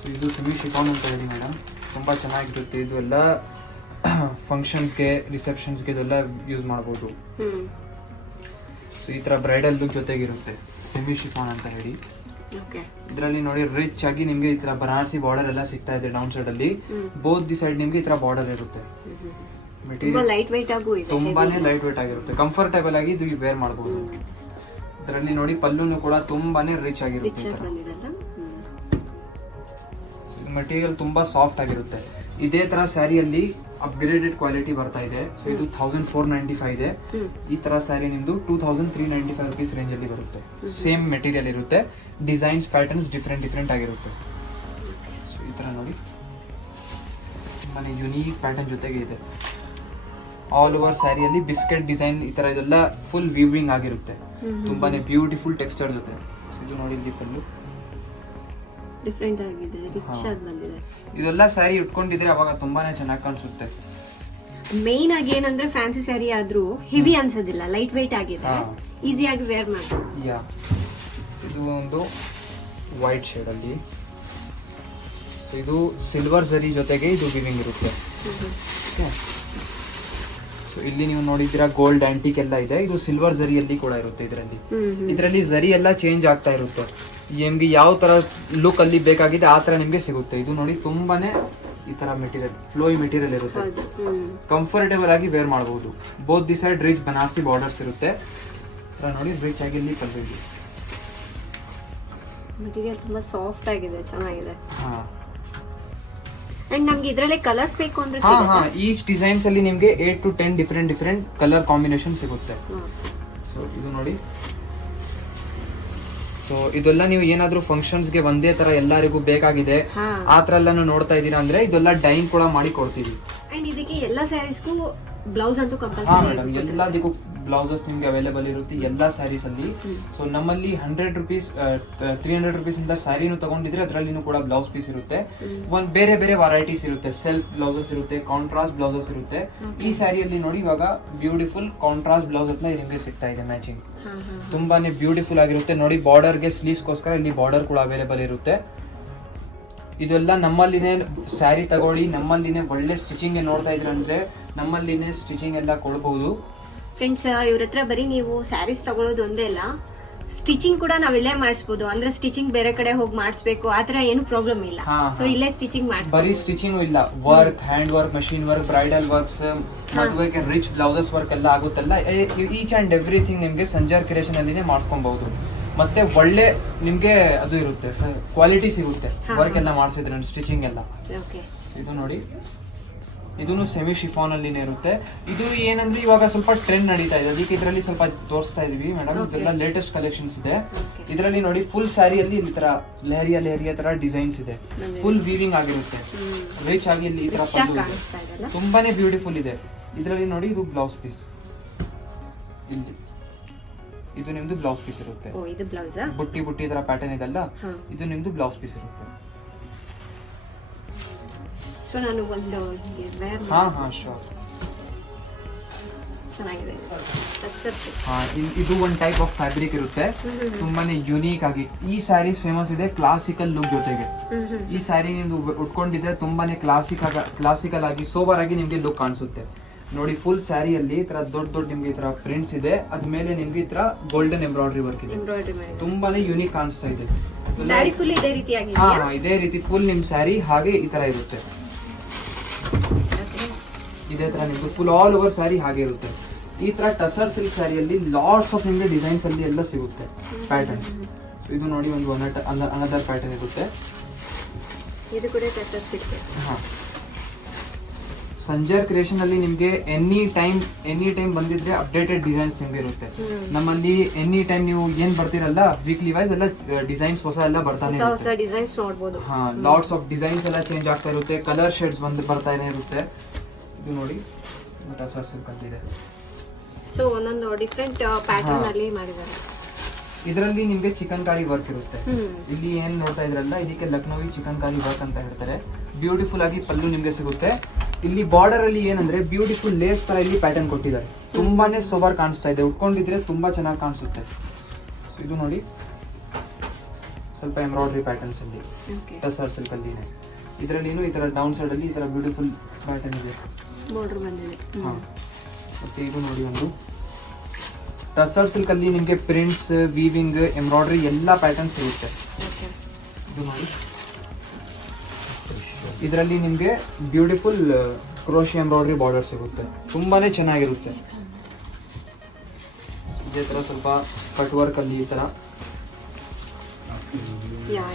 So ಇದು semi chiffon ಅಂತ ಹೇಳಿ ಮೇಡಮ್, ತುಂಬ ಚೆನ್ನಾಗಿರುತ್ತೆ. ಇದು ಎಲ್ಲ ಫಂಕ್ಷನ್ಸ್ಗೆ, ರಿಸೆಪ್ಷನ್ಸ್ಗೆ ಇದೆಲ್ಲ ಯೂಸ್ ಮಾಡ್ಬೋದು. ಸೊ ಈ ಥರ ಬ್ರೈಡಲ್ ಲುಕ್ ಜೊತೆಗಿರುತ್ತೆ ಸೆಮಿ ಶಿಫಾನ್ ಅಂತ ಹೇಳಿ. ಇದರಲ್ಲಿ ನೋಡಿ ರಿಚ್ ಆಗಿ ನಿಮ್ಗೆ ಈ ತರ ಬನಾರಸಿ ಬಾರ್ಡರ್ ಎಲ್ಲ ಸಿಗ್ತಾ ಇದೆ. ಡೌನ್ ಸೈಡ್ ಅಲ್ಲಿ ಬೋತ್ ದಿ ಸೈಡ್ ನಿಮ್ಗೆ ಈ ತರ ಬಾರ್ಡರ್ ಇರುತ್ತೆ. ಮೆಟೀರಿಯಲ್ ತುಂಬಾನೇ ಲೈಟ್ ವೇಟ್ ಆಗಿರುತ್ತೆ, ಕಂಫರ್ಟೇಬಲ್ ಆಗಿ ಇದು ವೇರ್ ಮಾಡಬಹುದು. ಇದರಲ್ಲಿ ನೋಡಿ ಪಲ್ಲುನು ಕೂಡ ತುಂಬಾನೇ ರಿಚ್ ಆಗಿರುತ್ತೆ. ಮೆಟೀರಿಯಲ್ ತುಂಬಾ ಸಾಫ್ಟ್ ಆಗಿರುತ್ತೆ. ಇದೇ ತರ ಸ್ಯಾರಿಯಲ್ಲಿ ಅಪ್ಗ್ರೇಡೆಡ್ ಕ್ವಾಲಿಟಿ ಬರ್ತಾ ಇದೆ. ಸೊ ಇದು 1495 ಇದೆ. ಈ ತರ ಸ್ಯಾರಿ ನಿಮ್ದು 2395 ರುಪೀಸ್ ರೇಂಜ್ ಅಲ್ಲಿ ಬರುತ್ತೆ. ಸೇಮ್ ಮೆಟೀರಿಯಲ್ ಇರುತ್ತೆ, ಡಿಸೈನ್ಸ್ ಪ್ಯಾಟರ್ನ್ಸ್ ಡಿಫ್ರೆಂಟ್ ಆಗಿರುತ್ತೆ. ಸೊ ಈ ತರ ನೋಡಿ ತುಂಬಾನೇ ಯುನೀಕ್ ಪ್ಯಾಟರ್ನ್ ಜೊತೆಗೆ ಇದೆ. ಆಲ್ ಓವರ್ ಸ್ಯಾರಿಯಲ್ಲಿ ಬಿಸ್ಕೆಟ್ ಡಿಸೈನ್ ಈ ತರ ಇದೆಲ್ಲ ಫುಲ್ ವೀವಿಂಗ್ ಆಗಿರುತ್ತೆ. ತುಂಬಾನೇ ಬ್ಯೂಟಿಫುಲ್ ಟೆಕ್ಸ್ಚರ್ ಜೊತೆ. ಇದು ನೋಡಿ ಇಲ್ಲಿ ಪಲ್ಲು ಡಿಫರೆಂಟ್ ಆಗಿದೆ, ರಿಚ್ ಆಗಿ ಬಂದಿದೆ. ಇದೆಲ್ಲ ಸ್ಯಾರಿ ಉಟ್ಕೊಂಡಿದ್ರೆ ಅವಾಗ ತುಂಬಾನೇ ಚೆನ್ನಾಗಿ ಕಾಣಿಸುತ್ತೆ. ಮೇನ್ ಆಗಿ ಏನಂದ್ರೆ ಫ್ಯಾನ್ಸಿ ಸ್ಯಾರಿ ಆದ್ರೂ ಹೆವಿ ಅನ್ಸೋದಿಲ್ಲ, ಲೈಟ್ ವೇಟ್ ಆಗಿದೆ, ಈಸಿ ಆಗಿ ವೇರ್ ಮಾಡ್ಬೋದು. ಯಾ ಇದು ಒಂದು ವೈಟ್ ಶೇಡ್ ಅಲ್ಲಿ, ಇದು ಸಿಲ್ವರ್ ಜರಿ ಜೊತೆಗೆ ಇದು ವಿವಿಂಗ್ ಇರುತ್ತೆ. ಸೊ ಇಲ್ಲಿ ನೀವು ನೋಡಿದ್ದೀರಾ ಗೋಲ್ಡ್ ಆಂಟಿಕ್ ಎಲ್ಲ ಇದೆ, ಇದು ಸಿಲ್ವರ್ ಜರಿಯಲ್ಲಿ ಕೂಡ ಇರುತ್ತೆ. ಇದರಲ್ಲಿ ಜರಿ ಎಲ್ಲ ಚೇಂಜ್ ಆಗ್ತಾ ಇರುತ್ತೆ. ನಿಮ್ಗೆ ಯಾವ ತರ ಲುಕ್ ಅಲ್ಲಿ ಬೇಕಾಗಿದೆ ಆ ತರ ನಿಮ್ಗೆ ಸಿಗುತ್ತೆ. ಇದು ನೋಡಿ ತುಂಬಾನೇ ಈ ತರ ಮೆಟೀರಿಯಲ್ ಫ್ಲೋಯಿ ಮೆಟೀರಿಯಲ್ ಇರುತ್ತೆ, ಕಂಫರ್ಟೇಬಲ್ ಆಗಿ ವೇರ್ ಮಾಡಬಹುದು. Both the side rich Banarasi borders ಇರುತ್ತೆ. ನೋಡಿ ರಿಚ್ ಆಗಿ ಇಲ್ಲಿ ಪಲ್ಲು ಇದೆ. ಮೆಟೀರಿಯಲ್ ತುಂಬಾ ಸಾಫ್ಟ್ ಆಗಿದೆ, ಚೆನ್ನಾಗಿದೆ. ಅಂಡ್ ನಮ್ಗೆ ಇದರಲ್ಲೇ ಕಲರ್ಸ್ ಬೇಕು ಅಂದ್ರೆ ಈಚ್ ಡಿಸೈನ್ಸ್ ಅಲ್ಲಿ ನಿಮ್ಗೆ 8 to 10 ಡಿಫರೆಂಟ್ ಕಲರ್ ಕಾಂಬಿನೇಷನ್ ಸಿಗುತ್ತೆ. ಸೊ ಇದು ನೋಡಿ, ಸೊ ಇದೆಲ್ಲ ನೀವು ಏನಾದ್ರೂ ಫಂಕ್ಷನ್ಸ್ ಗೆ ಒಂದೇ ತರ ಎಲ್ಲರಿಗೂ ಬೇಕಾಗಿದೆ ಆ ತರ ಎಲ್ಲ ನೋಡ್ತಾ ಇದೀರಾ ಅಂದ್ರೆ ಇದೆಲ್ಲ ಡೈನ್ ಕೂಡ ಮಾಡಿ ಕೊಡ್ತೀವಿ. ಅಂಡ್ ಇದಕ್ಕೆ ಎಲ್ಲಾ ಸ್ಯಾರೀಸ್ಗೂ ಬ್ಲೌಸ್ ಅಂತೂ ಕಂಪಲ್ಸರಿ. ಮೇಡಮ್ ಎಲ್ಲದಕ್ಕೂ ಬ್ಲೌಸಸ್ ನಿಮ್ಗೆ ಅವೈಲೇಬಲ್ ಇರುತ್ತೆ ಎಲ್ಲಾ ಸ್ಯಾರೀಸ್ ಅಲ್ಲಿ. ಸೊ ನಮ್ಮಲ್ಲಿ 100 ರೂಪೀಸ್ 300 ರೂಪೀಸ್ ಇಂದ ಸ್ಯಾರಿನೂ ತಗೊಂಡಿದ್ರೆ ಅದರಲ್ಲಿನೂ ಕೂಡ ಬ್ಲೌಸ್ ಪೀಸ್ ಇರುತ್ತೆ. ಬೇರೆ ಬೇರೆ ವೆರೈಟೀಸ್ ಇರುತ್ತೆ, ಸೆಲ್ಫ್ ಬ್ಲೌಸಸ್ ಇರುತ್ತೆ, ಕಾಂಟ್ರಾಸ್ಟ್ ಬ್ಲೌಸಸ್ ಇರುತ್ತೆ. ಈ ಸ್ಯಾರಿಯಲ್ಲಿ ನೋಡಿ ಇವಾಗ ಬ್ಯೂಟಿಫುಲ್ ಕಾಂಟ್ರಾಸ್ಟ್ ಬ್ಲೌಸ್ ಅಂತ ನಿಮ್ಗೆ ಸಿಗ್ತಾ ಇದೆ ಮ್ಯಾಚಿಂಗ್. ತುಂಬಾನೇ ಬ್ಯೂಟಿಫುಲ್ ಆಗಿರುತ್ತೆ ನೋಡಿ. ಬಾರ್ಡರ್ಗೆ ಸ್ಲೀವ್ಸ್ಗೋಸ್ಕರ ಇಲ್ಲಿ ಬಾರ್ಡರ್ ಕೂಡ ಅವೈಲೇಬಲ್ ಇರುತ್ತೆ. ಇದೆಲ್ಲ ನಮ್ಮಲ್ಲಿನೇ ಸ್ಯಾರಿ ತಗೊಳ್ಳಿ, ನಮ್ಮಲ್ಲಿನೇ ಒಳ್ಳೆ ಸ್ಟಿಚಿಂಗ್ ನೋಡ್ತಾ ಇದ್ರ ಅಂದ್ರೆ ನಮ್ಮಲ್ಲಿನೇ ಸ್ಟಿಚಿಂಗ್ ಎಲ್ಲ ಕೊಡಬಹುದು. ಫ್ರೆಂಡ್ಸ್ ಇವ್ರ ಹತ್ರ ಬರೀ ನೀವು ಸ್ಯಾರೀಸ್ ತಗೊಳ್ಳೋದು ಒಂದೇ ಅಲ್ಲ, ಸ್ಟಿಚಿಂಗ್ ಕೂಡ ನಾವ್ ಇಲ್ಲೇ ಮಾಡಿಸಬಹುದು. ಅಂದ್ರೆ ಸ್ಟಿಚಿಂಗ್ ಬೇರೆ ಕಡೆ ಹೋಗಿ ಮಾಡಿಸ್ಬೇಕು ಆತರ ಏನು ಪ್ರಾಬ್ಲಮ್ ಇಲ್ಲ. ಸೊ ಇಲ್ಲೇ ಸ್ಟಿಚಿಂಗ್ ಮಾಡಿಸ್ಬೋದು. ಬರೀ ಸ್ಟಿಚಿಂಗ್ ಇಲ್ಲ, work, hand work, machine work, bridal works, ಮದುವೆಗೆ ರಿಚ್ ಬ್ಲೌಸಸ್ ವರ್ಕ್ ಎಲ್ಲ ಆಗುತ್ತಲ್ಲ, ಈಚ್ ಅಂಡ್ ಎವ್ರಿಥಿಂಗ್ ನಿಮ್ಗೆ ಸಂಜಾರ್ ಕ್ರಿಯೇಷನ್ ಅಲ್ಲಿನೇ ಮಾಡಿಸ್ಕೊಬಹುದು. ಮತ್ತೆ ಒಳ್ಳೆ ನಿಮ್ಗೆ ಅದು ಇರುತ್ತೆ, ಕ್ವಾಲಿಟಿ ಸಿಗುತ್ತೆ ವರ್ಕ್ ಎಲ್ಲ ಮಾಡಿಸಿದ್ರೆ, ಸ್ಟಿಚಿಂಗ್ ಎಲ್ಲ. ಇದು ನೋಡಿ, ಇದೂನು ಸೆಮಿ ಶಿಫಾನ್ ಅಲ್ಲಿನೇ ಇರುತ್ತೆ. ಇದು ಏನಂದ್ರೆ ಇವಾಗ ಸ್ವಲ್ಪ ಟ್ರೆಂಡ್ ನಡೀತಾ ಇದೆ, ಅದಕ್ಕೆ ಇದರಲ್ಲಿ ಸ್ವಲ್ಪ ತೋರಿಸ್ತಾ ಇದೀವಿ ಮೇಡಮ್. ಇದೆಲ್ಲ ಲೇಟೆಸ್ಟ್ ಕಲೆಕ್ಷನ್ಸ್ ಇದೆ. ಇದರಲ್ಲಿ ನೋಡಿ ಫುಲ್ ಸ್ಯಾರಿಯಲ್ಲಿ ಈ ತರ ಲೇರಿಯಾ ತರ ಡಿಸೈನ್ಸ್ ಇದೆ, ಫುಲ್ ವೀವಿಂಗ್ ಆಗಿರುತ್ತೆ, ರಿಚ್ ಆಗಿ ಇಲ್ಲಿ ಈ ತರ ಪಲ್ಲು ಇದೆ, ತುಂಬಾನೇ ಬ್ಯೂಟಿಫುಲ್ ಇದೆ. ಇದರಲ್ಲಿ ನೋಡಿ ಇದು ಬ್ಲೌಸ್ ಪೀಸ್, ಇಲ್ಲಿ ಇದು ನಿಮ್ದು ಬ್ಲೌಸ್ ಪೀಸ್ ಇರುತ್ತೆ. ಬುಟ್ಟಿ ತರ ಪ್ಯಾಟರ್ನ್ ಇದೆಲ್ಲ, ಇದು ನಿಮ್ದು ಬ್ಲೌಸ್ ಪೀಸ್ ಇರುತ್ತೆ. ಸೊ ನಾನು ಒಂದು ಚೆನ್ನಾಗಿದೆ. ಇದು ಒಂದು ಟೈಪ್ ಆಫ್ ಫ್ಯಾಬ್ರಿಕ್ ಇರುತ್ತೆ, ತುಂಬಾನೇ ಯುನೀಕ್ ಆಗಿ. ಈ ಸ್ಯಾರೀಸ್ ಫೇಮಸ್ ಇದೆ ಕ್ಲಾಸಿಕಲ್ ಲುಕ್ ಜೊತೆಗೆ. ಈ ಸ್ಯಾರಿ ನಿಮ್ದು ಉಟ್ಕೊಂಡಿದ್ರೆ ತುಂಬಾನೇ ಕ್ಲಾಸಿಕಲ್ ಆಗಿ ಸೋಬರ್ ಆಗಿ ನಿಮ್ಗೆ ಲುಕ್ ಕಾಣಿಸುತ್ತೆ. ನೋಡಿ ಫುಲ್ ಸ್ಯಾರಿಯಲ್ಲಿ ಈ ತರ ದೊಡ್ಡ ನಿಮ್ಗೆ ಈ ತರ ಪ್ರಿಂಟ್ಸ್ ಇದೆ, ಅದ್ಮೇಲೆ ನಿಮ್ಗೆ ಈ ತರ ಗೋಲ್ಡನ್ ಎಂಬ್ರಾಯ್ಡರಿ ವರ್ಕ್ ಇದೆ, ತುಂಬಾನೇ ಯುನೀಕ್ ಕಾಣಿಸ್ತಾ ಇದೆ. ಇದೇ ರೀತಿ ಫುಲ್ ನಿಮ್ ಸ್ಯಾರಿ ಹಾಗೆ ಈ ತರ ಇರುತ್ತೆ. ಇದೇ ತರ ನಿಮ್ದು ಫುಲ್ ಆಲ್ ಓವರ್ ಸ್ಯಾರಿ ಹಾಗೆ ಇರುತ್ತೆ. ಈ ತರ ಟಸರ್ ಸಿಲ್ಕ್ ಸ್ಯಾರಿಯಲ್ಲಿ ಲಾಟ್ಸ್ ಆಫ್ ನಿಮ್ಗೆ ಡಿಸೈನ್ಸ್ ಅಲ್ಲಿ ಎಲ್ಲ ಸಿಗುತ್ತೆ, ಪ್ಯಾಟರ್ನ್ಸ್. ಇದು ನೋಡಿ ಒಂದು ಅನದರ್ ಪ್ಯಾಟರ್ನ್ ಇರುತ್ತೆ. ಇದು ಕೂಡ ಟಸರ್ ಸಿಲ್ಕ್. ಸಂಜರ್ ಕ್ರಿಯೇಷನ್ ಅಲ್ಲಿ ನಿಮ್ಗೆ ಎನಿ ಟೈಮ್ ಬಂದಿದ್ರೆ ಅಪ್ಡೇಟೆಡ್ ಡಿಸೈನ್ಸ್ ನಿಮ್ಗೆ ಇರುತ್ತೆ. ನಮ್ಮಲ್ಲಿ ಎನಿ ಟೈಮ್ ನೀವು ಏನ್ ಬರ್ತಿರಲ್ಲ ವೀಕ್ಲಿ ವೈಸ್ ಎಲ್ಲ ಡಿಸೈನ್ಸ್ ಹೊಸ ಎಲ್ಲ ಬರ್ತಾನೆ ಇರುತ್ತೆ. ಡಿಸೈನ್ಸ್ ನೋಡಬಹುದು. ಲಾಟ್ಸ್ ಆಫ್ ಡಿಸೈನ್ಸ್ ಎಲ್ಲ ಚೇಂಜ್ ಆಗ್ತಾ ಇರುತ್ತೆ, ಕಲರ್ ಶೇಡ್ಸ್ ಬರ್ತಾನೆ ಇರುತ್ತೆ. ಇದು ನೋಡಿ ಟಸರ್ ಸಿಲ್ಕ್ ಅಂತ ಇದೆ. ಸೊ ಒಂದೊಂದು ಡಿಫರೆಂಟ್ ಪ್ಯಾಟರ್ನ್ ಅಲ್ಲಿ ಮಾಡಿದ್ದಾರೆ. ಇದರಲ್ಲಿ ನಿಮ್ಗೆ ಚಿಕನ್ಕಾರಿ ವರ್ಕ್ ಇರುತ್ತೆ. ಇಲ್ಲಿ ಏನ್ ನೋಡ್ತಾ ಇದ್ರಲ್ಲ, ಇದಕ್ಕೆ ಲಕ್ನೋವಿ ಚಿಕನ್ಕಾರಿ ವರ್ಕ್ ಅಂತ ಹೇಳ್ತಾರೆ. ಬ್ಯೂಟಿಫುಲ್ ಆಗಿ ಪಲ್ಲು ನಿಮ್ಗೆ ಸಿಗುತ್ತೆ. ಇಲ್ಲಿ ಬಾರ್ಡರ್ ಅಲ್ಲಿ ಏನಂದ್ರೆ ಬ್ಯೂಟಿಫುಲ್ ಲೇಸ್ ತರ ಇಲ್ಲಿ ಪ್ಯಾಟರ್ನ್ ಕೊಟ್ಟಿದ್ದಾರೆ, ತುಂಬಾನೇ ಸೋಬರ್ ಕಾಣಿಸ್ತಾ ಇದೆ, ಉಟ್ಕೊಂಡಿದ್ರೆ ತುಂಬಾ ಚೆನ್ನಾಗಿ ಕಾಣಿಸುತ್ತೆ. ಇದು ನೋಡಿ, ಸ್ವಲ್ಪ ಎಂಬ್ರಾಯ್ಡ್ರಿ ಪ್ಯಾಟರ್ನ್ಸ್ ಅಲ್ಲಿ ಓಕೆ ಟಸರ್ ಸಿಲ್ಕ್ ಅಲ್ಲಿ ಇದರಲ್ಲಿ ಈ ತರ ಡೌನ್ ಸೈಡ್ ಅಲ್ಲಿ ಈ ತರ ಬ್ಯೂಟಿಫುಲ್ ಪ್ಯಾಟರ್ನ್ ಇದೆ. ಬಾರ್ಡರ್ ಬಂದಿದೆ. ಹಾ ಮತ್ತೆ ಇದು ನೋಡಿ ಒಂದು ಟಸರ್ ಸಿಲ್ಕ್ ಅಲ್ಲಿ ನಿಮಗೆ ಪ್ರಿಂಟ್ಸ್, ವೀವಿಂಗ್, ಎಂಬ್ರಾಯ್ಡ್ರಿ ಎಲ್ಲ ಪ್ಯಾಟರ್ನ್ ಸಿಗುತ್ತೆ. ಓಕೆ ಇದು ನೋಡಿ ಇದರಲ್ಲಿ ನಿಮಗೆ ಬ್ಯೂಟಿಫುಲ್ ಕ್ರೋಶಿ ಎಂಬ್ರಾಯ್ಡ್ರಿ ಬಾರ್ಡರ್ ಸಿಗುತ್ತೆ, ತುಂಬಾನೇ ಚೆನ್ನಾಗಿರುತ್ತೆ. ಇದೇ ತರ ಸ್ವಲ್ಪ ಕಟ್ ವರ್ಕ್ ಅಲ್ಲಿ ಈ ತರ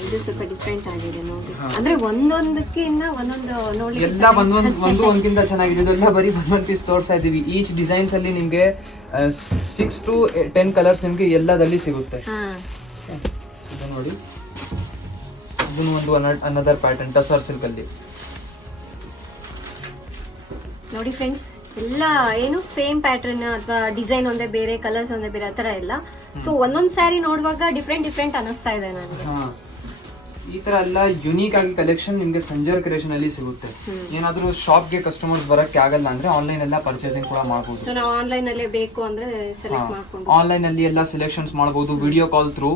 ಇದು ಸ್ವಲ್ಪ ಡಿಫ್ರೆಂಟ್ ಆಗಿದೆ ನೋಡಿ. ಅಂದ್ರೆ ಒಂದೊಂದಕ್ಕಿಂತ ಒಂದೊಂದು ನೋಡಿ ಎಲ್ಲ ಒಂದಕ್ಕಿಂತ ಚೆನ್ನಾಗಿದೆ. ಇದೆಲ್ಲ ಬರೀ 1 ಪೀಸ್ ತೋರಿಸ್ತಾ ಇದೀವಿ. ಈಚ್ ಡಿಸೈನ್ಸ್ ಅಲ್ಲಿ ನಿಮ್ಗೆ 6 to 10 ಕಲರ್ಸ್ ನಿಮ್ಗೆ ಎಲ್ಲದಲ್ಲಿ ಸಿಗುತ್ತೆ. ಇದು ನೋಡಿ ಇದನ್ನು ಒಂದು ಅನದರ್ ಪ್ಯಾಟರ್ನ್ ಟಸರ್ ಸಿಲ್ಕ್ ಅಲ್ಲಿ ನೋಡಿ ಫ್ರೆಂಡ್ಸ್. ಎಲ್ಲ ಏನು ಸೇಮ್ ಪ್ಯಾಟರ್ನ್ ಅಥವಾ ಡಿಸೈನ್ ಒಂದೇ ಬೇರೆ, ಕಲರ್ಸ್ ಒಂದೇ ಬೇರೆ, ಆತರ ಇಲ್ಲ. ಸೊ ಒಂದೊಂದ್ ಸ್ಯಾರಿ ನೋಡುವಾಗ ಡಿಫ್ರೆಂಟ್ ಅನಿಸ್ತಾ ಇದೆ ನನಗೆ. ಈ ತರ ಎಲ್ಲ ಯುನೀಕ್ ಆಗಿ ಕಲೆಕ್ಷನ್ ನಿಮ್ಗೆ ಸಂಜರ್ ಕ್ರಿಯೇಷನ್ ಅಲ್ಲಿ ಸಿಗುತ್ತೆ. ಏನಾದ್ರೂ ಶಾಪ್ ಗೆ ಕಸ್ಟಮರ್ಸ್ ಬರಕ್ಕೆ ಆಗಲ್ಲ ಅಂದ್ರೆ ಆನ್ಲೈನ್ ಎಲ್ಲ ಪರ್ಚೇಸಿಂಗ್ ಕೂಡ ಮಾಡಬಹುದು. ಸೊ ನಾವು ಆನ್ಲೈನ್ ಅಲ್ಲೇ ಬೇಕು ಅಂದ್ರೆ ಸೆಲೆಕ್ಟ್ ಮಾಡ್ಕೊಂಡು ಆನ್ಲೈನ್ ಅಲ್ಲಿ ಎಲ್ಲ ಸೆಲೆಕ್ಷನ್ಸ್ ಮಾಡಬಹುದು. ವಿಡಿಯೋ ಕಾಲ್ ಥ್ರೂ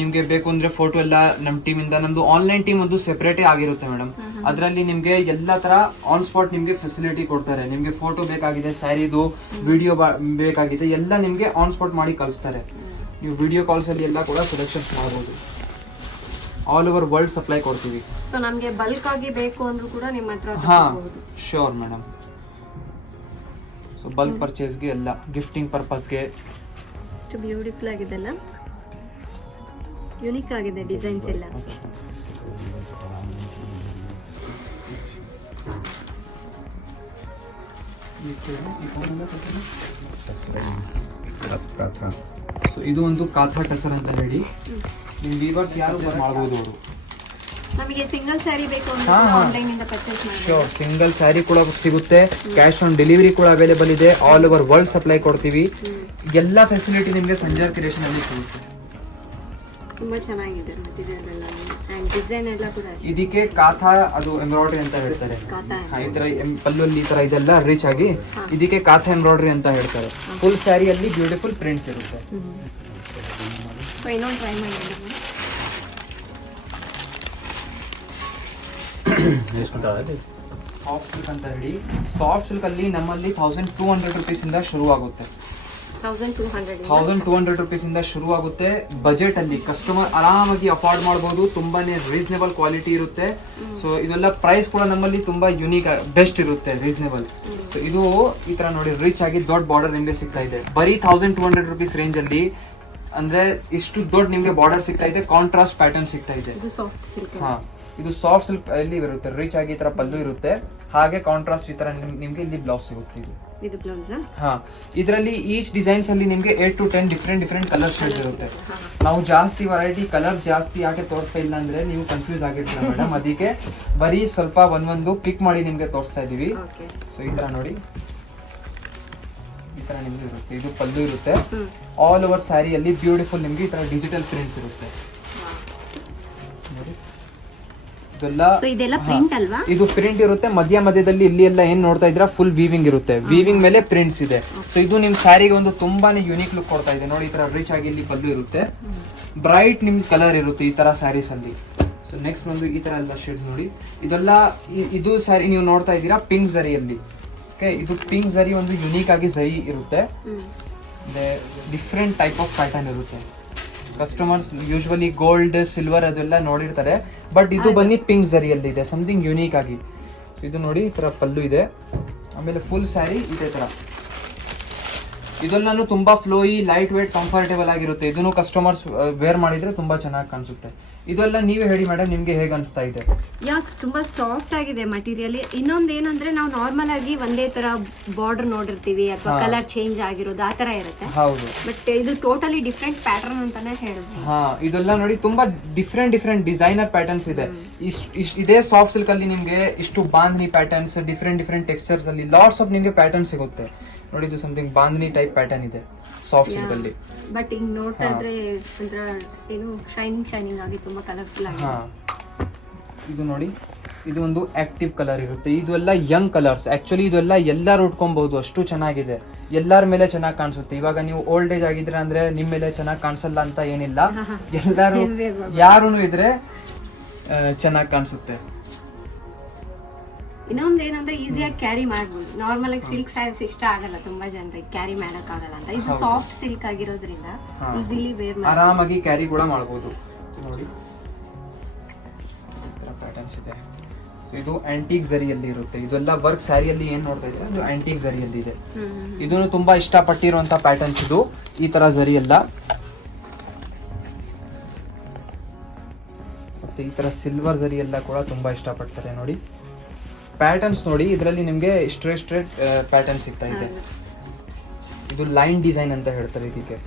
ನಿಮ್ಗೆ ಬೇಕು ಅಂದ್ರೆ ಫೋಟೋ ಎಲ್ಲ ನಮ್ ಟೀಮ್ ಇಂದ, ನಮ್ದು ಆನ್ಲೈನ್ ಟೀಮ್ ಒಂದು ಸೆಪರೇಟೇ ಆಗಿರುತ್ತೆ ಮೇಡಮ್. ಅದರಲ್ಲಿ ನಿಮ್ಗೆ ಎಲ್ಲಾ ತರ ಆನ್ ಸ್ಪಾಟ್ ನಿಮ್ಗೆ ಫೆಸಿಲಿಟಿ ಕೊಡ್ತಾರೆ. ನಿಮ್ಗೆ ಫೋಟೋ ಬೇಕಾಗಿದೆ, ಸ್ಯಾರಿದು ವಿಡಿಯೋ ಬೇಕಾಗಿದೆ, ಎಲ್ಲ ನಿಮ್ಗೆ ಆನ್ ಸ್ಪಾಟ್ ಮಾಡಿ ಕಳಿಸ್ತಾರೆ. ನೀವು ವಿಡಿಯೋ ಕಾಲ್ಸ್ ಅಲ್ಲಿ ಎಲ್ಲ ಕೂಡ ಸೆಲೆಕ್ಷನ್ಸ್ ಮಾಡಬಹುದು. ಆಲ್ ಓವರ್ ವರ್ಲ್ಡ್ ಸಪ್ಲೈ ಕೊಡ್ತೀವಿ. ಸೊ ನಮಗೆ ಬಲ್ಕ್ ಆಗಿ ಬೇಕು ಅಂದ್ರೂ ಕೂಡ ನಿಮ್ಮ ಹತ್ರ ಹಾ ಶೋರ್ ಮೇಡಮ್. ಸೊ ಬಲ್ಕ್ ಪರ್ಚೇಸ್ಗೆ ಎಲ್ಲ ಗಿಫ್ಟಿಂಗ್ ಪರ್ಪಸ್ಗೆ ಎಷ್ಟು ಬ್ಯೂಟಿಫುಲ್ ಆಗಿದೆ ಅಲ್ಲ, ಯುನಿಕ್ ಆಗಿದೆ ಡಿಸೈನ್ಸ್ ಎಲ್ಲ. ಸೊ ಇದು ಒಂದು ಕಾಥಾ ಟಸರ್ ಅಂತ ಹೇಳಿ ನಿಮ್ ವೀವರ್ಸ್ ಯಾರು ಮಾಡಬಹುದು. ಅವರು ನಮಗೆ ಸಿಂಗಲ್ ಸ್ಯಾರಿ ಬೇಕು ಅಂದ್ರೆ ಆನ್ಲೈನ್ ಇಂದ ಪರ್ಚೇಸ್ ಮಾಡಬಹುದು. ಶೋರ್ ಸಿಂಗಲ್ ಸ್ಯಾರಿ ಕೂಡ ಸಿಗುತ್ತೆ. ಕ್ಯಾಶ್ ಆನ್ ಡೆಲಿವರಿ ಕೂಡ ಅವೈಲೇಬಲ್ ಇದೆ. ಆಲ್ ಓವರ್ ವರ್ಲ್ಡ್ ಸಪ್ಲೈ ಕೊಡ್ತೀವಿ. ಎಲ್ಲಾ ಫೆಸಿಲಿಟಿ ನಿಮಗೆ ಸಂಜರ್ ಕ್ರಿಯೇಷನ್ ಅಲ್ಲಿ ಸಿಗುತ್ತೆ. ತುಂಬಾ ಚೆನ್ನಾಗಿದೆ ಮೆಟೀರಿಯಲ್ ಎಲ್ಲ ಅಂಡ್ ಡಿಸೈನ್ ಎಲ್ಲ ಕೂಡ. ಇದಕ್ಕೆ ಕಾಥಾ ಅದು ಎಂಬ್ರಾಯ್ಡ್ರಿ ಅಂತ ಹೇಳ್ತಾರೆ. ಈ ತರ ಪಲ್ಲುಲ್ಲಿ ಈ ತರ ಇದೆಲ್ಲ ರಿಚ್ ಆಗಿ ಇದಕ್ಕೆ ಕಾಥಾ ಎಂಬ್ರಾಯ್ಡ್ರಿ ಅಂತ ಹೇಳ್ತಾರೆ. ಫುಲ್ ಸ್ಯಾರಿಯಲ್ಲಿ ಬ್ಯೂಟಿಫುಲ್ ಪ್ರಿಂಟ್ಸ್ ಇರುತ್ತೆ. ಇನ್ನೊಂದು ಟ್ರೈ ಮಾಡಿ. ಸಾಫ್ಟ್ ಸಿಲ್ಕ್ ಅಂತ ಹೇಳಿ, ಸಾಫ್ಟ್ ಸಿಲ್ಕ್ ಅಲ್ಲಿ ನಮ್ಮಲ್ಲಿ 1200 rupees ಇಂದ ಶುರು ಆಗುತ್ತೆ. 1200 rupees ಇಂದ ಶುರು ಆಗುತ್ತೆ. ಬಜೆಟ್ ಅಲ್ಲಿ ಕಸ್ಟಮರ್ ಆರಾಮಾಗಿ ಅಫೋರ್ಡ್ ಮಾಡಬಹುದು. ತುಂಬಾನೇ ರೀಸನೇಬಲ್ ಕ್ವಾಲಿಟಿ ಇರುತ್ತೆ. ಸೊ ಇದೆಲ್ಲ ಪ್ರೈಸ್ ಕೂಡ ನಮ್ಮಲ್ಲಿ ತುಂಬಾ ಯುನೀಕ್ ಬೆಸ್ಟ್ ಇರುತ್ತೆ, ರೀಸನೇಬಲ್. ಸೊ ಇದು ಈ ತರ ನೋಡಿ ರಿಚ್ ಆಗಿ ದೊಡ್ಡ ಬಾರ್ಡರ್ ನಿಮ್ಗೆ ಸಿಗ್ತಾ ಇದೆ. ಬರೀ 1200 rupees ರೇಂಜ್ ಅಲ್ಲಿ. ಅಂದ್ರೆ ಇಷ್ಟು ದೊಡ್ಡ ನಿಮ್ಗೆ ಬಾರ್ಡರ್ ಸಿಗ್ತಾ ಇದೆ. ಕಾಂಟ್ರಾಸ್ಟ್ ಪ್ಯಾಟರ್ನ್ ಸಿಗ್ತಾ ಇದೆ. ಹಾ ಇದು ಸಾಫ್ಟ್ ಸಿಲ್ಕ್ ಅಲ್ಲಿ ಇರುತ್ತೆ. ರಿಚ್ ಆಗಿ ಈ ತರ ಪಲ್ಲು ಇರುತ್ತೆ, ಹಾಗೆ ಕಾಂಟ್ರಾಸ್ಟ್ ಈ ತರ ನಿಮ್ಗೆ ಇಲ್ಲಿ ಬ್ಲೌಸ್ ಸಿಗುತ್ತೆ. ಇದು ಬ್ಲೌಸ್. ಹಾ ಇದರಲ್ಲಿ ಈಚ್ ಡಿಸೈನ್ಸ್ ಅಲ್ಲಿ ನಿಮ್ಗೆ 8 to 10 ಡಿಫ್ರೆಂಟ್ ಕಲರ್ ಶೇಡ್ಸ್ ಇರುತ್ತೆ. ನಾವು ಜಾಸ್ತಿ ವೆರೈಟಿ ಕಲರ್ಸ್ ಜಾಸ್ತಿ ಯಾಕೆ ತೋರಿಸ್ತಾ ಇಲ್ಲ ಅಂದ್ರೆ ನೀವು ಕನ್ಫ್ಯೂಸ್ ಆಗಿರ್ತೀರ ಮೇಡಮ್. ಅದಕ್ಕೆ ಬರೀ ಸ್ವಲ್ಪ ಒಂದೊಂದು ಪಿಕ್ ಮಾಡಿ ನಿಮ್ಗೆ ತೋರಿಸ್ತಾ ಇದೀವಿ. ಸೊ ಈ ತರ ನೋಡಿ ಈ ತರ ನಿಮ್ಗೆ ಇರುತ್ತೆ. ಇದು ಪಲ್ಲು ಇರುತ್ತೆ. ಆಲ್ ಓವರ್ ಸ್ಯಾರಿಯಲ್ಲಿ ಬ್ಯೂಟಿಫುಲ್ ನಿಮ್ಗೆ ಈ ತರ ಡಿಜಿಟಲ್ ಪ್ರಿಂಟ್ಸ್ ಇರುತ್ತೆ. ಇದು ಪ್ರಿಂಟ್ ಇರುತ್ತೆ. ಮಧ್ಯದಲ್ಲಿ ಇಲ್ಲಿ ಎಲ್ಲ ಏನ್ ನೋಡ್ತಾ ಇದ್ರ ಫುಲ್ ವೀವಿಂಗ್ ಇರುತ್ತೆ. ವೀವಿಂಗ್ ಮೇಲೆ ಪ್ರಿಂಟ್ಸ್ ಇದೆ. ಸೊ ಇದು ನಿಮ್ ಸ್ಯಾರಿಗೆ ಒಂದು ತುಂಬಾನೇ ಯುನೀಕ್ ಲುಕ್ ಕೊಡ್ತಾ ಇದೆ. ನೋಡಿ ಈ ತರ ರಿಚ್ ಆಗಿ ಇಲ್ಲಿ ಪಲ್ಲು ಇರುತ್ತೆ. ಬ್ರೈಟ್ ನಿಮ್ ಕಲರ್ ಇರುತ್ತೆ ಈ ತರ ಸ್ಯಾರೀಸ್ ಅಲ್ಲಿ. ಸೊ ನೆಕ್ಸ್ಟ್ ಒಂದು ಈ ತರ ಎಲ್ಲ ಶೇಡ್ಸ್ ನೋಡಿ. ಇದೆಲ್ಲ ಇದು ಸ್ಯಾರಿ ನೀವು ನೋಡ್ತಾ ಇದ್ದೀರಾ ಪಿಂಕ್ ಝರಿಯಲ್ಲಿ. ಓಕೆ ಇದು ಪಿಂಕ್ ಝರಿ ಒಂದು ಯುನೀಕ್ ಆಗಿ ಝರಿ ಇರುತ್ತೆ. ಡಿಫ್ರೆಂಟ್ ಟೈಪ್ ಆಫ್ ಪ್ಯಾಟರ್ನ್ ಇರುತ್ತೆ. ಕಸ್ಟಮರ್ಸ್ ಯೂಶುವಲಿ ಗೋಲ್ಡ್, ಸಿಲ್ವರ್ ಅದೆಲ್ಲ ನೋಡಿರ್ತಾರೆ. ಬಟ್ ಇದು ಬನ್ನಿ ಪಿಂಕ್ ಝರಿಯಲ್ಲಿ ಇದೆ, ಸಮಥಿಂಗ್ ಯುನೀಕ್ ಆಗಿ. ಸೊ ಇದು ನೋಡಿ ಈ ತರ ಪಲ್ಲು ಇದೆ. ಆಮೇಲೆ ಫುಲ್ ಸ್ಯಾರಿ ಇದೇ ತರ. ಇದೆಲ್ಲಾನು ತುಂಬಾ ಫ್ಲೋಯಿ, ಲೈಟ್ ವೇಟ್, ಕಂಫರ್ಟೇಬಲ್ ಆಗಿರುತ್ತೆ. ಇದನ್ನು ಕಸ್ಟಮರ್ಸ್ ವೇರ್ ಮಾಡಿದ್ರೆ ತುಂಬಾ ಚೆನ್ನಾಗಿ ಕಾಣಿಸುತ್ತೆ. ಇದೆಲ್ಲ ನೀವೇ ಹೇಳಿ ಮೇಡಮ್, ನಿಮ್ಗೆ ಹೇಗೆ ಅನಿಸ್ತಾ ಇದೆ? ತುಂಬಾ ಸಾಫ್ಟ್ ಆಗಿದೆ ಮಟೀರಿಯಲ್. ಇನ್ನೊಂದು ಏನಂದ್ರೆ ನಾವು ನಾರ್ಮಲ್ ಆಗಿ ಒಂದೇ ತರ ಬಾರ್ಡರ್ ನೋಡಿರ್ತೀವಿ ಅಥವಾ ಕಲರ್ ಚೇಂಜ್ ಆಗಿರೋದು ಆ ತರ ಇರುತ್ತೆ. ಹೌದು, ಬಟ್ ಇದು ಟೋಟಲಿ ಡಿಫ್ರೆಂಟ್ ಪ್ಯಾಟರ್ನ್ ಅಂತಾನೆ ಹೇಳ್ಬೋದು. ಇದೆಲ್ಲ ನೋಡಿ ತುಂಬಾ ಡಿಫ್ರೆಂಟ್ ಡಿಸೈನರ್ ಪ್ಯಾಟರ್ನ್ಸ್ ಇದೆ. ಇದೇ ಸಾಫ್ಟ್ ಸಿಲ್ಕ್ ಅಲ್ಲಿ ನಿಮ್ಗೆ ಇಷ್ಟು ಬಾಂಧನಿ ಪ್ಯಾಟರ್ನ್ಸ್, ಡಿಫ್ರೆಂಟ್ ಟೆಕ್ಸ್ಚರ್ಸ್ ಅಲ್ಲಿ ಲಾಟ್ಸ್ ಆಫ್ ನಿಮ್ಗೆ ಪ್ಯಾಟರ್ನ್ ಸಿಗುತ್ತೆ. ನೋಡಿ ಇದು ಸಮಥಿಂಗ್ ಬಾಂಧನಿ ಟೈಪ್ ಪ್ಯಾಟರ್ನ್ ಇದೆ ಸಾಫ್ಟ್ ಸಿಲ್ಕ್ ಅಲ್ಲಿ. ಬಟ್ ಈಗ ನೋಡ್ತಾ ಇದ್ರೆ ಏನು ಶೈನಿಂಗ್ ಆಗಿ ತುಂಬಾ ಕಲರ್ಫುಲ್ ಆಗಿದೆ. ಇದು ನೋಡಿ ಇದು ಒಂದು ಆಕ್ಟಿವ್ ಕಲರ್ ಇರುತ್ತೆ. ಇದೆಲ್ಲ ಯಂಗ್ ಕಲರ್ಸ್. ಆಕ್ಚುಲಿ ಇದೆಲ್ಲ ಎಲ್ಲರೂ ಉಟ್ಕೊಬಹುದು, ಅಷ್ಟು ಚೆನ್ನಾಗಿದೆ, ಎಲ್ಲರ ಮೇಲೆ ಚೆನ್ನಾಗಿ ಕಾಣಿಸುತ್ತೆ. ಇವಾಗ ನೀವು ಓಲ್ಡ್ ಏಜ್ ಆಗಿದ್ರೆ ಅಂದ್ರೆ ನಿಮ್ ಮೇಲೆ ಚೆನ್ನಾಗಿ ಕಾಣಿಸಲ್ಲ ಅಂತ ಏನಿಲ್ಲ, ಎಲ್ಲರೂ ಯಾರು ಇದ್ರೆ ಚೆನ್ನಾಗಿ ಕಾಣಿಸುತ್ತೆ. ಇನ್ನೊಂದು ಏನಂದ್ರೆ ಈಸಿಯಾಗಿ ಕ್ಯಾರಿ ಮಾಡ್ಬೋದು. ನಾರ್ಮಲ್ ಆಗಿ ಸಿಲ್ಕ್ ಸ್ಯಾರೀಸ್ ಇಷ್ಟ ಆಗಲ್ಲ ತುಂಬಾ ಜನರಿಗೆ, ಕ್ಯಾರಿ ಮಾಡಕ್ ಆಗಲ್ಲ ಅಂತ. ಇದು ಸಾಫ್ಟ್ ಸಿಲ್ಕ್ ಆಗಿರೋದ್ರಿಂದ ಈಸಿಲಿ ವೇರ್ ಮಾಡಿ ಆರಾಮಾಗಿ ಕ್ಯಾರಿ ಕೂಡ ಮಾಡಬಹುದು. ನೋಡಿ ಪ್ಯಾಟರ್ನ್ಸ್ ಇದೆ. ಸೊ ಇದು ಆಂಟಿಕ್ ಝರಿಯಲ್ಲಿ ಇರುತ್ತೆ. ಇದೆಲ್ಲ ವರ್ಕ್ ಸ್ಯಾರಿಯಲ್ಲಿ ಏನ್ ನೋಡ್ತಾ ಇದ್ರೆ ಇದು ಆಂಟಿಕ್ ಝರಿಯಲ್ಲಿ ಇದೆ. ಇದನ್ನು ತುಂಬಾ ಇಷ್ಟಪಟ್ಟಿರುವಂತ ಪ್ಯಾಟರ್ನ್ಸ್ ಇದು. ಈ ತರ ಝರಿ ಎಲ್ಲ ಮತ್ತೆ ಈ ತರ ಸಿಲ್ವರ್ ಝರಿ ಎಲ್ಲ ಕೂಡ ತುಂಬಾ ಇಷ್ಟಪಡ್ತಾರೆ. ನೋಡಿ ಪ್ಯಾಟರ್ನ್ಸ್ ನೋಡಿ, ಇದರಲ್ಲಿ ನಿಮ್ಗೆ ಸ್ಟ್ರೇಟ್ ಪ್ಯಾಟರ್ನ್ ಸಿಗ್ತಾ ಇದೆ. ಇದು ಲೈನ್ ಡಿಸೈನ್ ಅಂತ ಹೇಳ್ತಾರೆ ಇದಕ್ಕೆ.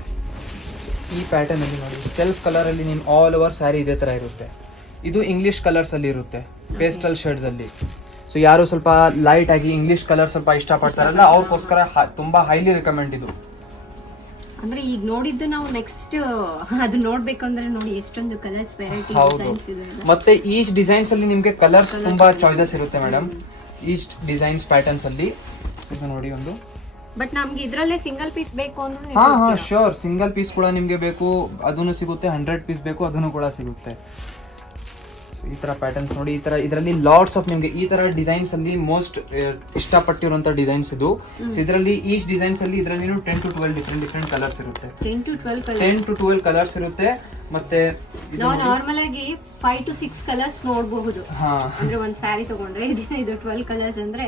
ಈ ಪ್ಯಾಟರ್ನ್ ಅಲ್ಲಿ ನೋಡಿ ಸೆಲ್ಫ್ ಕಲರ್ ಅಲ್ಲಿ ನಿಮ್ ಆಲ್ ಓವರ್ ಸ್ಯಾರಿ ಇದೇ ತರ ಇರುತ್ತೆ. ಇದು ಇಂಗ್ಲಿಷ್ ಕಲರ್ಸ್ ಅಲ್ಲಿ ಇರುತ್ತೆ, ಪೇಸ್ಟಲ್ ಶೇಡ್ಸ್ ಅಲ್ಲಿ. ಸೊ ಯಾರು ಸ್ವಲ್ಪ ಲೈಟ್ ಆಗಿ ಇಂಗ್ಲಿಷ್ ಕಲರ್ ಸ್ವಲ್ಪ ಇಷ್ಟಪಡ್ತಾರಲ್ಲ ಅವ್ರಿಗೋಸ್ಕರ ತುಂಬಾ ಹೈಲಿ ರೆಕಮೆಂಡ್ ಇದು. ಅಂದ್ರೆ ಈಗ ನೋಡಿದ್ದು ನಾವು ನೆಕ್ಸ್ಟ್ ಅದು ನೋಡ್ಬೇಕು ಅಂದ್ರೆ ನೋಡಿ ಎಷ್ಟೊಂದು ಕಲರ್ಸ್ ವೆರೈಟಿ ಡಿಸೈನ್ಸ್ ಇದೆ. ಮತ್ತೆ ಈ ಡಿಸೈನ್ಸ್ ಅಲ್ಲಿ ನಿಮ್ಗೆ ಕಲರ್ಸ್ ತುಂಬಾ ಚಾಯ್ಸಸ್ ಇರುತ್ತೆ ಮೇಡಮ್. ಈ ಡಿಸೈನ್ಸ್ ಪ್ಯಾಟರ್ನ್ಸ್ ಅಲ್ಲಿ ಇದು ನೋಡಿ ಒಂದು. ಬಟ್ ನಮ್ಗೆ ಇದ್ರಲ್ಲೇ ಸಿಂಗಲ್ ಪೀಸ್ ಬೇಕು ಅಂದ್ರೆ ಹಾ ಶೋರ್, ಸಿಂಗಲ್ ಪೀಸ್ ಕೂಡ ನಿಮ್ಗೆ ಬೇಕು ಅದನ್ನು ಸಿಗುತ್ತೆ, 100 ಪೀಸ್ ಬೇಕು ಅದನ್ನು ಕೂಡ ಸಿಗುತ್ತೆ. ಈ ತರ ಪ್ಯಾಟರ್ನ್ಸ್ ನೋಡಿ, ಈ ತರ ಇದರಲ್ಲಿ ಲಾಟ್ಸ್ ಆಫ್ ನಿಮ್ಗೆ ಈ ತರ ಡಿಸೈನ್ಸ್ ಅಲ್ಲಿ ಮೋಸ್ಟ್ ಇಷ್ಟಪಟ್ಟಿರುವಂತ ಡಿಸೈನ್ಸ್ ಇದು. ಇದರಲ್ಲಿ ಈ ಡಿಸೈನ್ಸ್ ಅಲ್ಲಿ ಇದರಲ್ಲಿ 10 to 12 ಡಿಫರೆಂಟ್ ಕಲರ್ಸ್ ಇರುತ್ತೆ. 10 to 12 ಕಲರ್ಸ್ ಇರುತ್ತೆ. ಮತ್ತೆ ನಾವು ನಾರ್ಮಲ್ ಆಗಿ 5 to 6 ಕಲರ್ಸ್ ನೋಡಬಹುದು. ಅಂದ್ರೆ ಒಂದ್ ಸ್ಯಾರಿ ತಗೊಂಡ್ರೆ ಇದು 12 ಕಲರ್ಸ್ ಅಂದ್ರೆ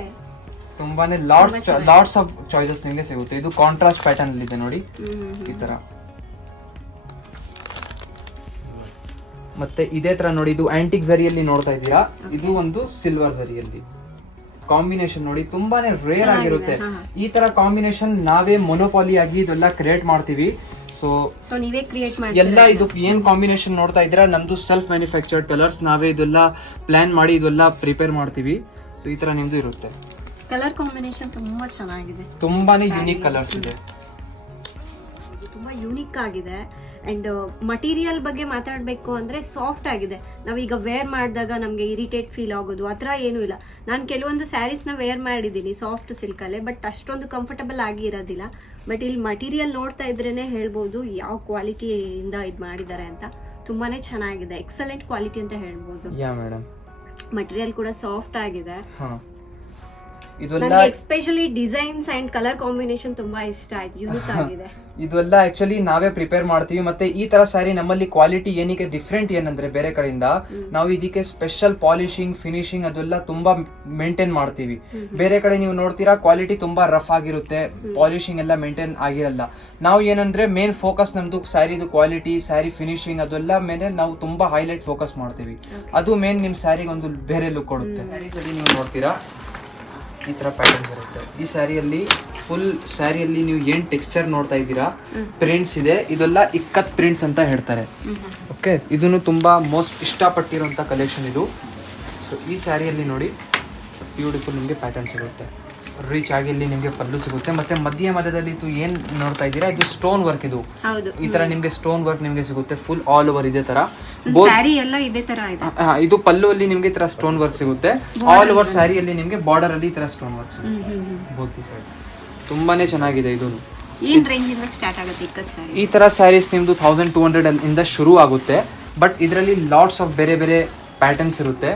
ತುಂಬಾನೇ ಲಾಟ್ಸ್ ಆಫ್ ಚಾಯ್ಸಸ್ ನಿಮ್ಗೆ ಸಿಗುತ್ತೆ. ಇದು ಕಾಂಟ್ರಾಸ್ಟ್ ಪ್ಯಾಟರ್ನ್ ಅಲ್ಲಿ ಇದೆ ನೋಡಿ ಈ ತರ. ಮತ್ತೆ ಇದೇ ತರ ನೋಡಿ, ಇದು ಆಂಟಿಕ್ ಝರಿಯಲ್ಲಿ ನೋಡ್ತಾ ಇದ್ದೀರಾ, ಇದು ಒಂದು ಸಿಲ್ವರ್ ಝರಿಯಲ್ಲಿ ಕಾಂಬಿನೇಷನ್ ನೋಡಿ, ತುಂಬಾನೇ ರೇರ್ ಆಗಿರುತ್ತೆ. ಈ ತರ ಕಾಂಬಿನೇಷನ್ ನಾವೇ ಮೊನೋಪಾಲಿ ಆಗಿ ಇದೆಲ್ಲ ಕ್ರಿಯೇಟ್ ಮಾಡ್ತೀವಿ. ಸೊ ನೀವೇ ಕ್ರಿಯೇಟ್ ಮಾಡಿ ಎಲ್ಲ ಇದು ಏನ್ ಕಾಂಬಿನೇಷನ್ ನೋಡ್ತಾ ಇದ್ದೀರಾ ನಮ್ದು ಸೆಲ್ಫ್ ಮ್ಯಾನುಫ್ಯಾಕ್ಚರ್ಡ್ ಕಲರ್ಸ್, ನಾವೇ ಇದೆಲ್ಲ ಪ್ಲಾನ್ ಮಾಡಿ ಇದೆಲ್ಲ ಪ್ರಿಪೇರ್ ಮಾಡ್ತೀವಿ. ಸೊ ಈ ತರ ನಿಮ್ದು ಇರುತ್ತೆ. ಕಲರ್ ಕಾಂಬಿನೇಷನ್ ತುಂಬಾ ಚೆನ್ನಾಗಿದೆ, ತುಂಬಾನೇ ಯೂನಿಕ್ ಕಲರ್ಸ್ ಇದೆ, ತುಂಬಾ ಯೂನಿಕ್ ಆಗಿದೆ. ಅಂಡ್ ಮಟೀರಿಯಲ್ ಬಗ್ಗೆ ಮಾತಾಡಬೇಕು ಅಂದ್ರೆ ಸಾಫ್ಟ್ ಆಗಿದೆ. ನಾವೀಗ ವೇರ್ ಮಾಡಿದಾಗ ನಮಗೆ ಇರಿಟೇಟ್ ಫೀಲ್ ಆಗೋದು ಆ ಥರ ಏನೂ ಇಲ್ಲ. ನಾನು ಕೆಲವೊಂದು ಸ್ಯಾರೀಸ್ನ ವೇರ್ ಮಾಡಿದ್ದೀನಿ ಸಾಫ್ಟ್ ಸಿಲ್ಕಲ್ಲೇ, ಬಟ್ ಅಷ್ಟೊಂದು ಕಂಫರ್ಟಬಲ್ ಆಗಿ ಇರೋದಿಲ್ಲ. ಬಟ್ ಇಲ್ಲಿ ಮಟೀರಿಯಲ್ ನೋಡ್ತಾ ಇದ್ರೇನೆ ಹೇಳ್ಬೋದು ಯಾವ ಕ್ವಾಲಿಟಿಯಿಂದ ಇದು ಮಾಡಿದ್ದಾರೆ ಅಂತ. ತುಂಬಾನೇ ಚೆನ್ನಾಗಿದೆ, ಎಕ್ಸಲೆಂಟ್ ಕ್ವಾಲಿಟಿ ಅಂತ ಹೇಳ್ಬೋದು. ಮಟೀರಿಯಲ್ ಕೂಡ ಸಾಫ್ಟ್ ಆಗಿದೆ. Especially designs and colour combination ತುಂಬಾ ಇಷ್ಟ ಆಯ್ತು, ಯೂನಿಕ್ ಆಗಿದೆ. ಇದೆಲ್ಲ ಆಕ್ಚುಲಿ ನಾವೇ ಪ್ರಿಪೇರ್ ಮಾಡ್ತೀವಿ. ಮತ್ತೆ ಈ ತರ ಸ್ಯಾರಿ ನಮ್ಮಲ್ಲಿ ಕ್ವಾಲಿಟಿ ಏನಕ್ಕೆ ಡಿಫ್ರೆಂಟ್ ಏನಂದ್ರೆ ಬೇರೆ ಕಡೆಯಿಂದ ನಾವು ಇದಕ್ಕೆ ಸ್ಪೆಷಲ್ ಪಾಲಿಶಿಂಗ್ ಫಿನಿಶಿಂಗ್ ಅದೆಲ್ಲ ತುಂಬಾ ಮೇಂಟೈನ್ ಮಾಡ್ತೀವಿ. ಬೇರೆ ಕಡೆ ನೀವು ನೋಡ್ತೀರಾ ಕ್ವಾಲಿಟಿ ತುಂಬಾ ರಫ್ ಆಗಿರುತ್ತೆ, ಪಾಲಿಶಿಂಗ್ ಎಲ್ಲ ಮೇಂಟೈನ್ ಆಗಿರಲ್ಲ. ನಾವು ಏನಂದ್ರೆ ಮೇನ್ ಫೋಕಸ್ ನಮ್ದು ಸ್ಯಾರಿದು ಕ್ವಾಲಿಟಿ, ಸ್ಯಾರಿ ಫಿನಿಶಿಂಗ್ ಅದೆಲ್ಲ ಮೇಲೆ ನಾವು ತುಂಬಾ ಹೈಲೈಟ್ ಫೋಕಸ್ ಮಾಡ್ತೀವಿ. ಅದು ಮೇನ್ ನಿಮ್ ಸ್ಯಾರಿಗೆ ಒಂದು ಬೇರೆ ಲುಕ್ ಕೊಡುತ್ತೆ. ಸ್ಯಾರೀಸ್ ಅಲ್ಲಿ ನೀವು ನೋಡ್ತೀರಾ ಈ ತರ ಪ್ಯಾಟರ್ನ್ಸ್ ಇರುತ್ತೆ. ಈ ಸ್ಯಾರಿಯಲ್ಲಿ ಫುಲ್ ಸ್ಯಾರಿಯಲ್ಲಿ ನೀವು ಏನ್ ಟೆಕ್ಸ್ಚರ್ ನೋಡ್ತಾ ಇದ್ದೀರಾ, ಪ್ರಿಂಟ್ಸ್ ಇದೆ, ಇದೆಲ್ಲ ಇಕ್ಕತ್ ಪ್ರಿಂಟ್ಸ್ ಅಂತ ಹೇಳ್ತಾರೆ. ಓಕೆ, ಇದನ್ನು ತುಂಬಾ ಮೋಸ್ಟ್ ಇಷ್ಟಪಟ್ಟಿರುವಂತ ಕಲೆಕ್ಷನ್ ಇದು. ಸೊ ಈ ಸ್ಯಾರಿಯಲ್ಲಿ ನೋಡಿ ಬ್ಯೂಟಿಫುಲ್ ನಿಮಗೆ ಪ್ಯಾಟರ್ನ್ಸ್ ಇರುತ್ತೆ. ರೀಚ್ ಆಗಿ ಇಲ್ಲಿ ನಿಮಗೆ ಪಲ್ಲು ಸಿಗುತ್ತೆ. ಮತ್ತೆ ಮಧ್ಯದಲ್ಲಿ ಇದು ಏನ್ ನೋಡ್ತಾ ಇದ್ದೀರಾ ಇದು ಸ್ಟೋನ್ ವರ್ಕ್. ಇದು ಈ ತರ ನಿಮ್ಗೆ ಸ್ಟೋನ್ ವರ್ಕ್ ನಿಮ್ಗೆ ಸಿಗುತ್ತೆ ಫುಲ್ ಆಲ್ ಓವರ್ ಇದೇ ತರ. ಇದು ಪಲ್ಲು ಅಲ್ಲಿ ನಿಮ್ಗೆ ಈ ತರ ಸ್ಟೋನ್ ವರ್ಕ್ ಸಿಗುತ್ತೆ. ಆಲ್ ಓವರ್ ಸ್ಯಾರಿಯಲ್ಲಿ ನಿಮ್ಗೆ ಬಾರ್ಡರ್ ಅಲ್ಲಿ ಈ ತರ ಸ್ಟೋನ್ ವರ್ಕ್ ಸಿಗುತ್ತೆ ಬೋತ್ ಸೈಡ್. ತುಂಬಾನೇ ಚೆನ್ನಾಗಿದೆ. ಇದು ಈ ತರ ಸ್ಯಾರೀಸ್ ನಿಮ್ದು 1200 ಇಂದ ಶುರು ಆಗುತ್ತೆ. ಬಟ್ ಇದರಲ್ಲಿ ಲಾಟ್ಸ್ ಆಫ್ ಬೇರೆ ಬೇರೆ ಪ್ಯಾಟರ್ನ್ಸ್ ಇರುತ್ತೆ.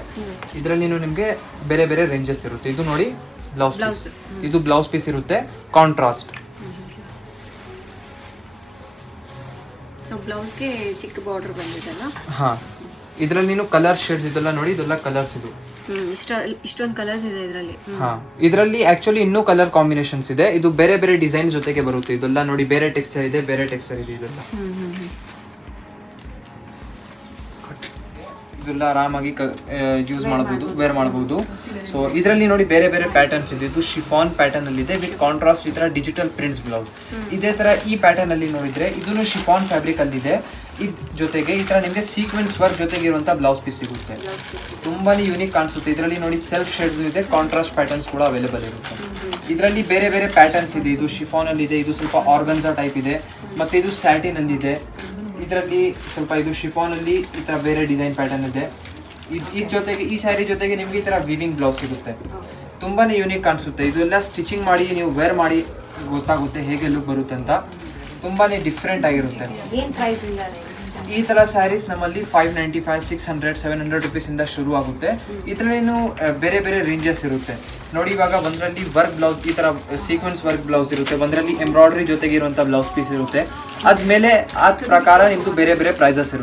ಇದರಲ್ಲಿ ನಿಮ್ಗೆ ಬೇರೆ ಬೇರೆ ರೇಂಜಸ್ ಇರುತ್ತೆ. ಇದು ನೋಡಿ ಬ್ಲೌಸ್ ಪೀಸ್, ಇದು ಬ್ಲೌಸ್ ಪೀಸ್ ಇರುತ್ತೆ ಕಾಂಟ್ರಾಸ್ಟ್. ಸೊ ಬ್ಲೌಸ್ಗೆ ಚಿಕ್ಕ ಬಾರ್ಡರ್ ಬಂದಿದೆಲ್ಲ. ಹಾ, ಇದರಲ್ಲಿ ಕಲರ್ ಶೇಡ್ಸ್ ಇದೆಲ್ಲ ನೋಡಿ, ಇದೆಲ್ಲ ಕಲರ್ಸ್. ಇದು ಇಷ್ಟೊಂದು ಕಲರ್ಸ್ ಇದೆ ಇದರಲ್ಲಿ. ಹಾ, ಇದರಲ್ಲಿ ಆಕ್ಚುಲಿ ಇನ್ನೂ ಕಲರ್ ಕಾಂಬಿನೇಷನ್ಸ್ ಇದೆ. ಇದು ಬೇರೆ ಬೇರೆ ಡಿಸೈನ್ ಜೊತೆಗೆ ಬರುತ್ತೆ. ಇದೆಲ್ಲ ನೋಡಿ ಬೇರೆ ಟೆಕ್ಸ್ಚರ್ ಇದೆ, ಬೇರೆ ಟೆಕ್ಸ್ಚರ್ ಇದೆ. ಇದೆಲ್ಲ ಇದೆಲ್ಲ ಆರಾಮಾಗಿ ಯೂಸ್ ಮಾಡಬಹುದು, ವೇರ್ ಮಾಡಬಹುದು. ಸೊ ಇದರಲ್ಲಿ ನೋಡಿ ಬೇರೆ ಬೇರೆ ಪ್ಯಾಟರ್ನ್ಸ್ ಇದೆ. ಇದು ಶಿಫಾನ್ ಪ್ಯಾಟರ್ನ್ ಅಲ್ಲಿ ಇದೆ ವಿತ್ ಕಾಂಟ್ರಾಸ್ಟ್ ಈ ತರ ಡಿಜಿಟಲ್ ಪ್ರಿಂಟ್ಸ್ ಬ್ಲೌಸ್. ಇದೇ ತರ ಈ ಪ್ಯಾಟರ್ನ್ ಅಲ್ಲಿ ನೋಡಿದ್ರೆ ಇದನ್ನು ಶಿಫಾನ್ ಫ್ಯಾಬ್ರಿಕ್ ಅಲ್ಲಿ ಇದೆ. ಜೊತೆಗೆ ಈ ತರ ನಿಮಗೆ ಸೀಕ್ವೆನ್ಸ್ ವರ್ಕ್ ಜೊತೆಗೆ ಇರುವಂತ ಬ್ಲೌಸ್ ಪೀಸ್ ಸಿಗುತ್ತೆ. ತುಂಬಾನೇ ಯೂನಿಕ್ ಕಾಣಿಸುತ್ತೆ. ಇದರಲ್ಲಿ ನೋಡಿ ಸೆಲ್ಫ್ ಶೇಡ್ಸ್ ಇದೆ, ಕಾಂಟ್ರಾಸ್ಟ್ ಪ್ಯಾಟರ್ನ್ಸ್ ಕೂಡ ಅವೈಲೇಬಲ್ ಇರುತ್ತೆ. ಇದರಲ್ಲಿ ಬೇರೆ ಬೇರೆ ಪ್ಯಾಟರ್ನ್ಸ್ ಇದೆ. ಇದು ಶಿಫಾನ್ ಅಲ್ಲಿ ಇದೆ, ಇದು ಸ್ವಲ್ಪ ಆರ್ಗನ್ಸಾ ಟೈಪ್ ಇದೆ, ಮತ್ತೆ ಇದು ಸ್ಯಾಟಿನ್ ಅಲ್ಲಿ ಇದೆ. ಇದರಲ್ಲಿ ಸ್ವಲ್ಪ ಇದು ಶಿಫಾನ್ ಅಲ್ಲಿ ಈ ತರ ಬೇರೆ ಡಿಸೈನ್ ಪ್ಯಾಟರ್ನ್ ಇದೆ. ಇದ್ ಜೊತೆಗೆ ಈ ಸ್ಯಾರಿ ಜೊತೆಗೆ ನಿಮ್ಗೆ ಈ ತರ ವೀವಿಂಗ್ ಬ್ಲೌಸ್ ಸಿಗುತ್ತೆ, ತುಂಬಾನೇ ಯೂನಿಕ್ ಕಾಣಿಸುತ್ತೆ. ಇದೆಲ್ಲ ಸ್ಟಿಚಿಂಗ್ ಮಾಡಿ ನೀವು ವೇರ್ ಮಾಡಿ ಗೊತ್ತಾಗುತ್ತೆ ಹೇಗೆ ಲುಕ್ ಬರುತ್ತೆ ಅಂತ, ತುಂಬಾನೇ ಡಿಫ್ರೆಂಟ್ ಆಗಿರುತ್ತೆ. ಏನ್ ಪ್ರೈಸ್ ಇಂದ ಈ ತರ ಸ್ಯಾರೀಸ್ ನಮ್ಮಲ್ಲಿ 595, 600, 700 ರುಪೀಸ್ ಇಂದ ಶುರು ಆಗುತ್ತೆ. ಇದರಲ್ಲೇನು ಬೇರೆ ಬೇರೆ ರೇಂಜಸ್ ಇರುತ್ತೆ ನೋಡಿ. ಇವಾಗ ಒಂದರಲ್ಲಿ ವರ್ಕ್ ಬ್ಲೌಸ್, ಈ ತರ ಸೀಕ್ವೆನ್ಸ್ ವರ್ಕ್ ಬ್ಲೌಸ್ ಇರುತ್ತೆ, ಒಂದರಲ್ಲಿ ಎಂಬ್ರಾಯ್ಡ್ರಿ ಜೊತೆಗೆ ಇರುವಂತ ಬ್ಲೌಸ್ ಪೀಸ್ ಇರುತ್ತೆ. ಅದ್ಮೇಲೆ ಆ ಪ್ರಕಾರ ನಿಮ್ದು ಬೇರೆ ಬೇರೆ ಪ್ರೈಸಸ್ ಇರುತ್ತೆ.